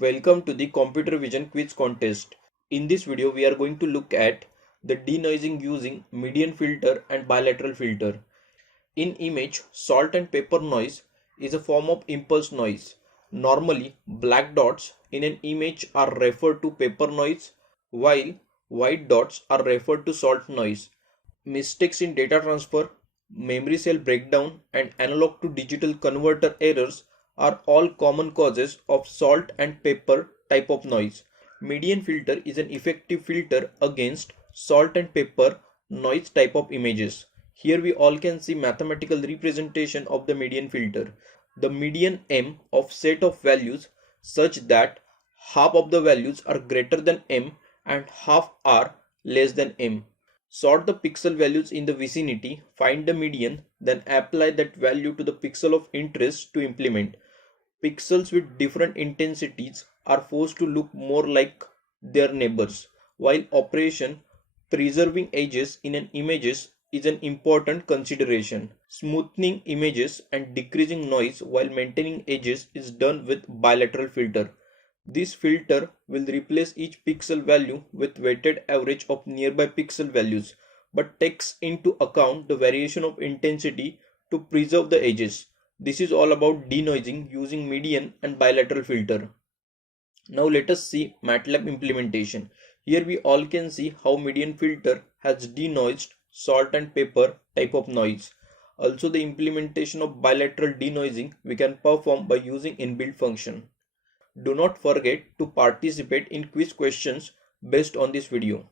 Welcome to the computer vision quiz contest. In this video we are going to look at the denoising using median filter and bilateral filter. In image, salt and pepper noise is a form of impulse noise. Normally, black dots in an image are referred to pepper noise while white dots are referred to salt noise. Mistakes in data transfer, memory cell breakdown and analog to digital converter errors are all common causes of salt and pepper type of noise. Median filter is an effective filter against salt and pepper noise type of images. Here we all can see mathematical representation of the median filter. The median m of set of values such that half of the values are greater than m and half are less than m. Sort the pixel values in the vicinity, find the median, then apply that value to the pixel of interest to implement. Pixels with different intensities are forced to look more like their neighbors. While operation preserving edges in an images is an important consideration. Smoothing images and decreasing noise while maintaining edges is done with bilateral filter. This filter will replace each pixel value with weighted average of nearby pixel values, but takes into account the variation of intensity to preserve the edges. This is all about denoising using median and bilateral filter. Now let us see MATLAB implementation. Here we all can see how median filter has denoised salt and pepper type of noise. Also the implementation of bilateral denoising we can perform by using inbuilt function. Do not forget to participate in quiz questions based on this video.